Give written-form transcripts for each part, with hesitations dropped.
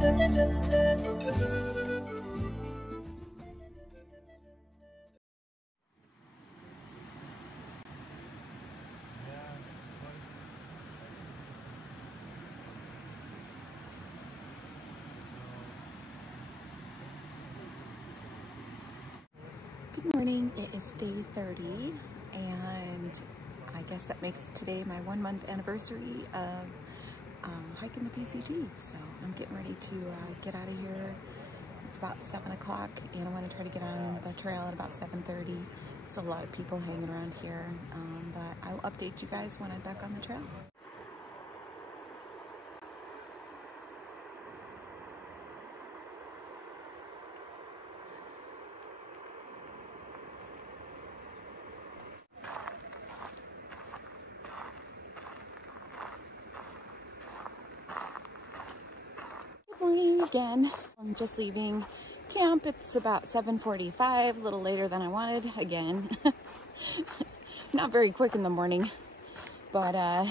Good morning, it is day 30 and I guess that makes today my 1-month anniversary of hiking the PCT. So I'm getting ready to get out of here. It's about 7 o'clock and I want to try to get on the trail at about 7:30. Still a lot of people hanging around here, but I will update you guys when I'm back on the trail. Morning again. I'm just leaving camp. It's about 7:45, a little later than I wanted again. Not very quick in the morning, but yeah,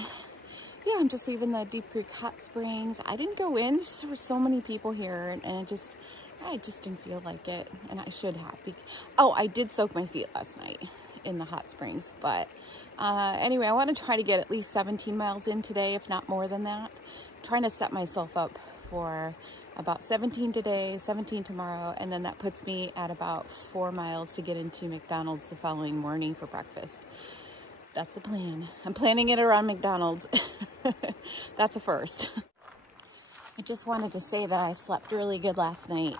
I'm just leaving the Deep Creek Hot Springs. I didn't go in. There were so many people here and I just didn't feel like it, and I should have. Oh, I did soak my feet last night in the hot springs, but anyway, I want to try to get at least 17 miles in today, if not more than that. I'm trying to set myself up for about 17 today, 17 tomorrow, and then that puts me at about 4 miles to get into McDonald's the following morning for breakfast. That's the plan. I'm planning it around McDonald's. That's a first. I just wanted to say that I slept really good last night.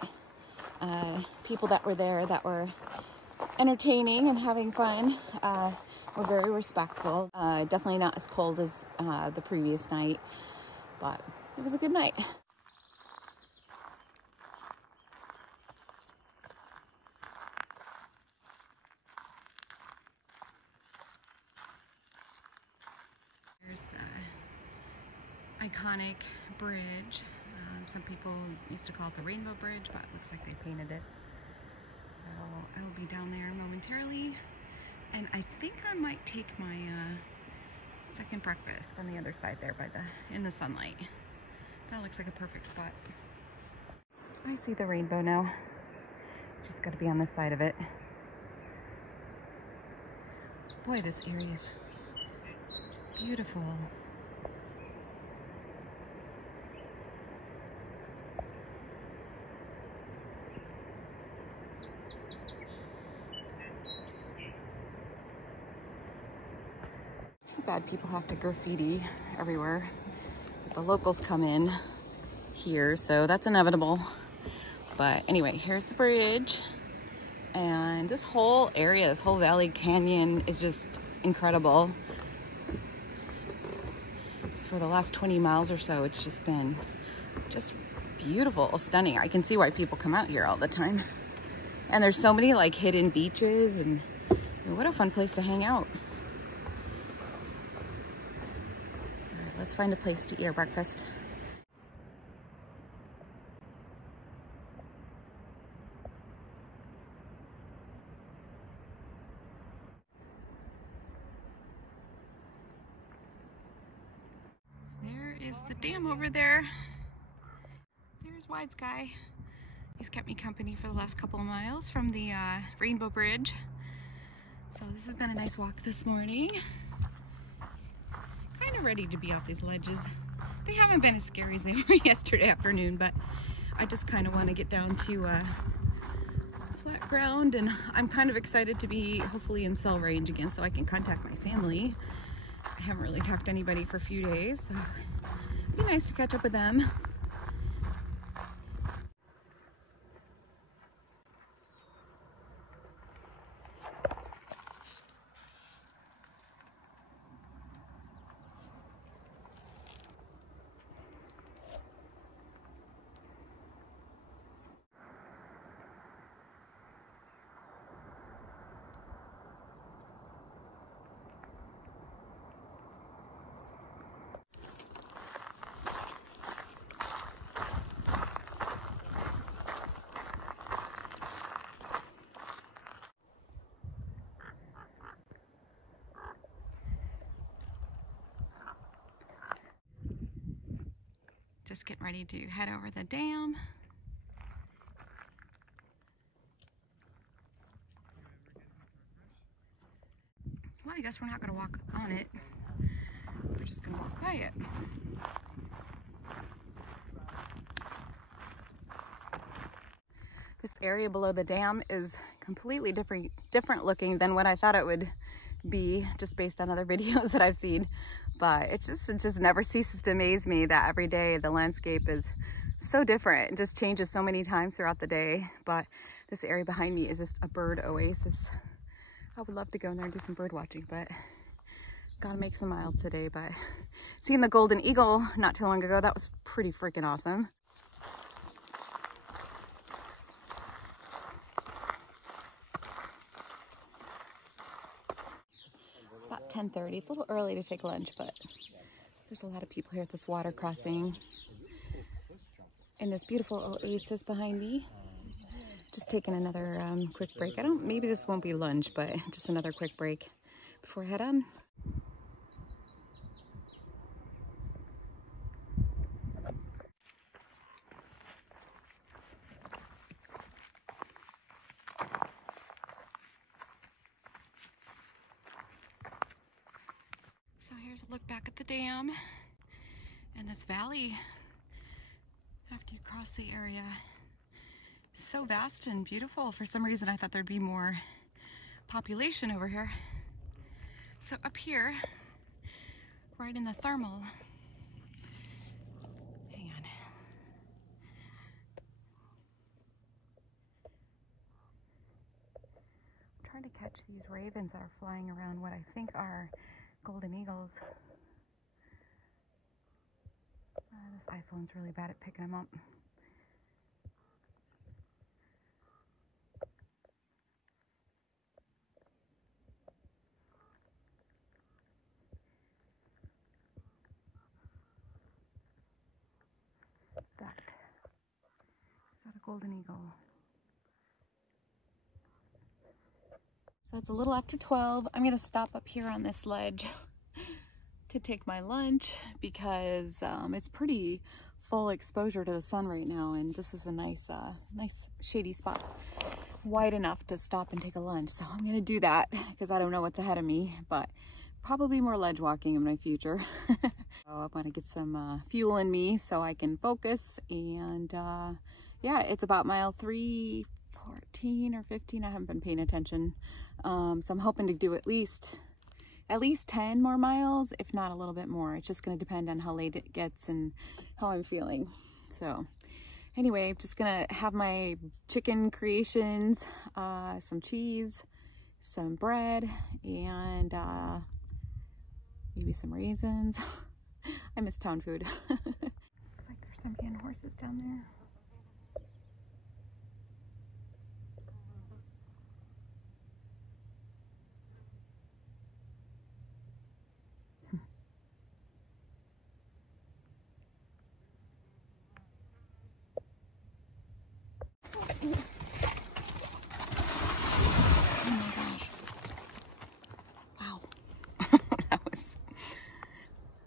People that were there that were entertaining and having fun were very respectful. Definitely not as cold as the previous night, but it was a good night. There's the iconic bridge. Some people used to call it the Rainbow Bridge, but it looks like they painted it. So I will be down there momentarily, and I think I might take my second breakfast on the other side there in the sunlight. That looks like a perfect spot. I see the rainbow now. Just got to be on this side of it. Boy, this area is beautiful. It's too bad people have to graffiti everywhere. But the locals come in here, so that's inevitable. But anyway, here's the bridge. And this whole area, this whole valley canyon is just incredible. For the last 20 miles or so, it's just been just beautiful, stunning. I can see why people come out here all the time. And there's so many like hidden beaches, and what a fun place to hang out. All right, let's find a place to eat our breakfast. Is the dam over there. There's Wide Sky. He's kept me company for the last couple of miles from the Rainbow Bridge. So this has been a nice walk this morning. Kind of ready to be off these ledges. They haven't been as scary as they were yesterday afternoon, but I just kind of want to get down to flat ground, and I'm kind of excited to be hopefully in cell range again so I can contact my family. I haven't really talked to anybody for a few days, so it'd be nice to catch up with them. just getting ready to head over the dam. Well, I guess we're not going to walk on it. We're just going to walk by it. This area below the dam is completely different looking than what I thought it would be, just based on other videos that I've seen. But it just never ceases to amaze me that every day the landscape is so different. It just changes so many times throughout the day. But this area behind me is just a bird oasis. I would love to go in there and do some bird watching, but gotta make some miles today. But seeing the golden eagle not too long ago, that was pretty freaking awesome. It's about 10:30. It's a little early to take lunch, but there's a lot of people here at this water crossing and this beautiful oasis behind me. Just taking another quick break. Maybe this won't be lunch, but just another quick break before I head on. So here's a look back at the dam and this valley after you cross the area. So vast and beautiful. For some reason I thought there'd be more population over here. So up here, right in the thermal, hang on. I'm trying to catch these ravens that are flying around what I think are golden eagles. This iPhone's really bad at picking them up. Is that a golden eagle? So it's a little after 12. I'm gonna stop up here on this ledge to take my lunch because it's pretty full exposure to the sun right now, and this is a nice shady spot, wide enough to stop and take a lunch. So I'm gonna do that because I don't know what's ahead of me, but probably more ledge walking in my future. So I want to get some fuel in me so I can focus, and yeah, it's about mile 3:14 or 15. I haven't been paying attention, so I'm hoping to do at least 10 more miles, if not a little bit more. It's just going to depend on how late it gets and how I'm feeling. So anyway, I'm just gonna have my chicken creations, some cheese, some bread, and maybe some raisins. I miss town food. Looks like there's some damn horses down there.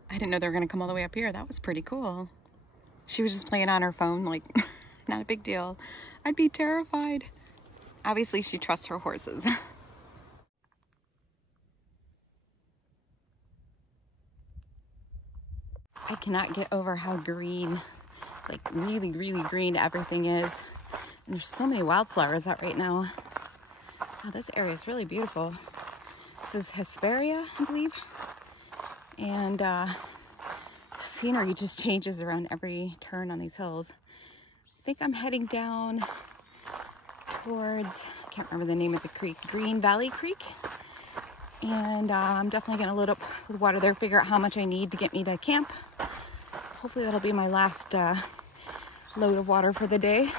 I didn't know they were gonna come all the way up here. That was pretty cool. She was just playing on her phone, like, not a big deal. I'd be terrified. Obviously, she trusts her horses. I cannot get over how green, like really, really green everything is. And there's so many wildflowers out right now. Wow, this area is really beautiful. This is Hesperia, I believe. And the scenery just changes around every turn on these hills. I think I'm heading down towards, I can't remember the name of the creek, Green Valley Creek. And I'm definitely gonna load up with water there, figure out how much I need to get me to camp. Hopefully that'll be my last load of water for the day.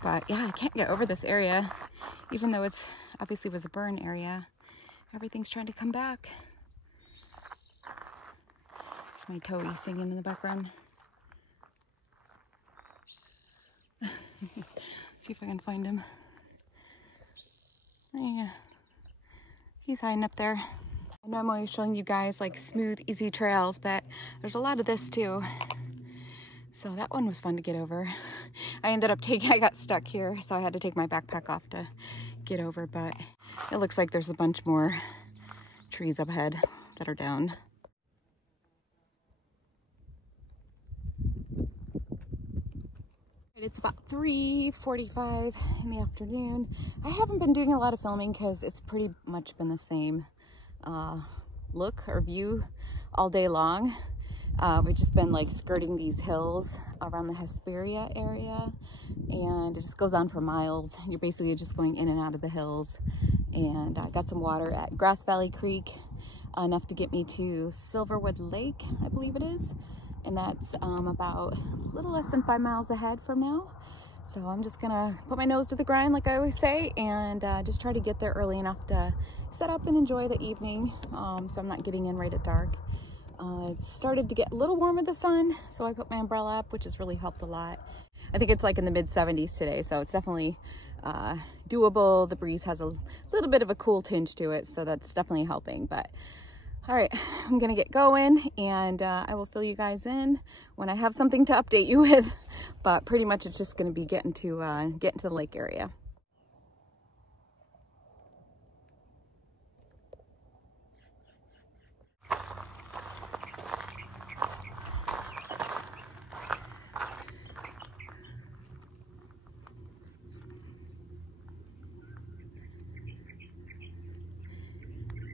But yeah, I can't get over this area. Even though it's obviously was a burn area, everything's trying to come back. There's my Toey singing in the background. See if I can find him. Yeah, he's hiding up there. I know I'm always showing you guys like smooth, easy trails, but there's a lot of this too. So that one was fun to get over. I got stuck here, so I had to take my backpack off to get over, but it looks like there's a bunch more trees up ahead that are down. It's about 3:45 in the afternoon. I haven't been doing a lot of filming because it's pretty much been the same look or view all day long. We've just been like skirting these hills around the Hesperia area, and it just goes on for miles. You're basically just going in and out of the hills. And I got some water at Grass Valley Creek, enough to get me to Silverwood Lake, I believe it is. And that's about a little less than 5 miles ahead from now. So I'm just gonna put my nose to the grind, like I always say, and just try to get there early enough to set up and enjoy the evening, so I'm not getting in right at dark. It started to get a little warm with the sun, so I put my umbrella up, which has really helped a lot. I think it's like in the mid-70s today, so it's definitely doable. The breeze has a little bit of a cool tinge to it, so that's definitely helping. But all right, I'm gonna get going, and I will fill you guys in when I have something to update you with. But pretty much it's just gonna be getting to the lake area.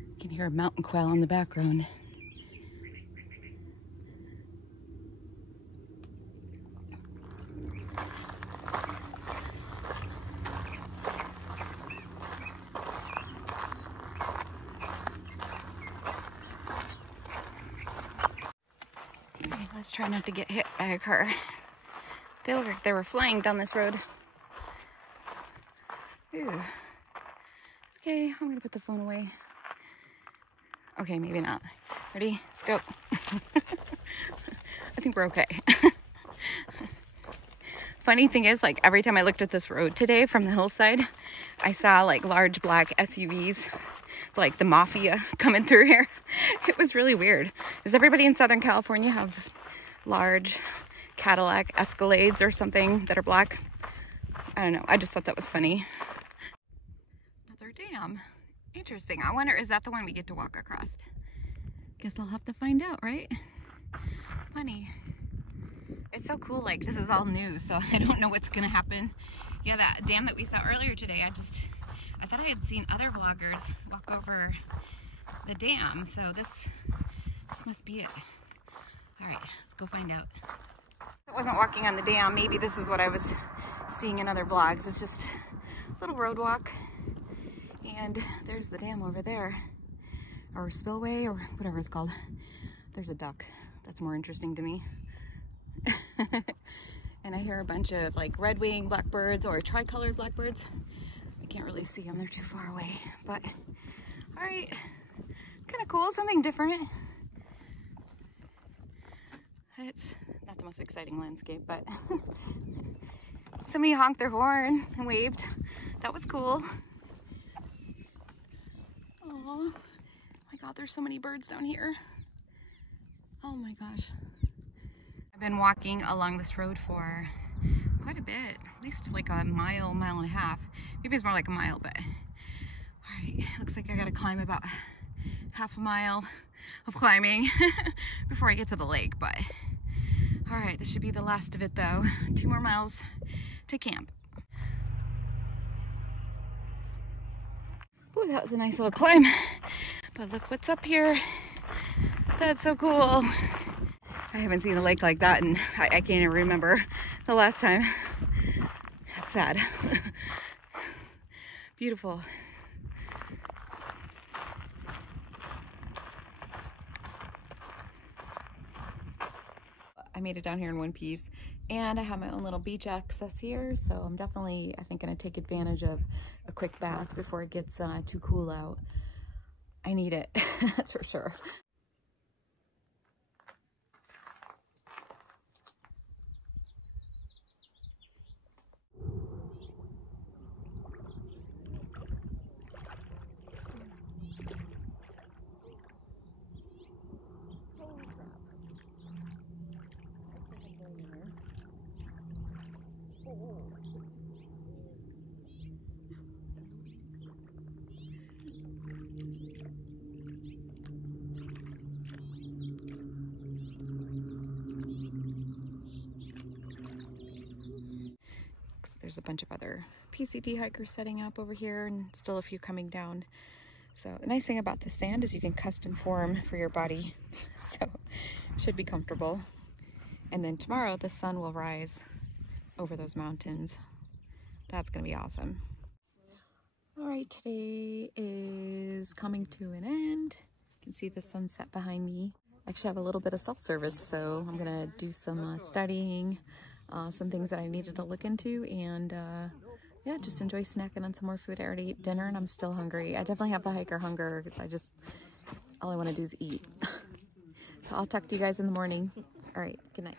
You can hear a mountain quail in the background. Okay, let's try not to get hit by a car. They look like they were flying down this road. Ooh. Okay, I'm gonna put the phone away. Okay, maybe not. Ready? Let's go. I think we're okay. Funny thing is, like, every time I looked at this road today from the hillside, I saw like large black SUVs, like the mafia coming through here. It was really weird. Does everybody in Southern California have large Cadillac Escalades or something that are black? I don't know. I just thought that was funny. Another dam. Interesting. I wonder, is that the one we get to walk across? Guess I'll have to find out, right? Funny. It's so cool, like this is all new, so I don't know what's gonna happen. Yeah, that dam that we saw earlier today, I thought I had seen other vloggers walk over the dam, so this must be it. All right, let's go find out. If I wasn't walking on the dam, maybe this is what I was seeing in other vlogs. It's just a little road walk. And there's the dam over there, or spillway, or whatever it's called. There's a duck. That's more interesting to me. And I hear a bunch of like red-winged blackbirds or tricolored blackbirds. I can't really see them, they're too far away. But all right, kind of cool, something different. It's not the most exciting landscape, but somebody honked their horn and waved. That was cool. Oh my God, there's so many birds down here. Oh my gosh. I've been walking along this road for quite a bit, at least like a mile, mile and a half. Maybe it's more like a mile, but all right, looks like I gotta climb about half a mile of climbing before I get to the lake, but all right, this should be the last of it though. 2 more miles to camp. Ooh, that was a nice little climb, but look what's up here. That's so cool. I haven't seen a lake like that, and I can't even remember the last time. That's sad. Beautiful. I made it down here in one piece, and I have my own little beach access here, so I'm definitely, I think, gonna take advantage of a quick bath before it gets too cool out. I need it, that's for sure. there's a bunch of other PCT hikers setting up over here and still a few coming down. So the nice thing about the sand is you can custom form for your body. So should be comfortable. And then tomorrow the sun will rise over those mountains. That's gonna be awesome. All right, today is coming to an end. You can see the sunset behind me. I actually have a little bit of self-service, so I'm gonna do some studying, some things that I needed to look into, and yeah, just enjoy snacking on some more food. I already ate dinner and I'm still hungry. I definitely have the hiker hunger because all I want to do is eat. So I'll talk to you guys in the morning. All right, good night.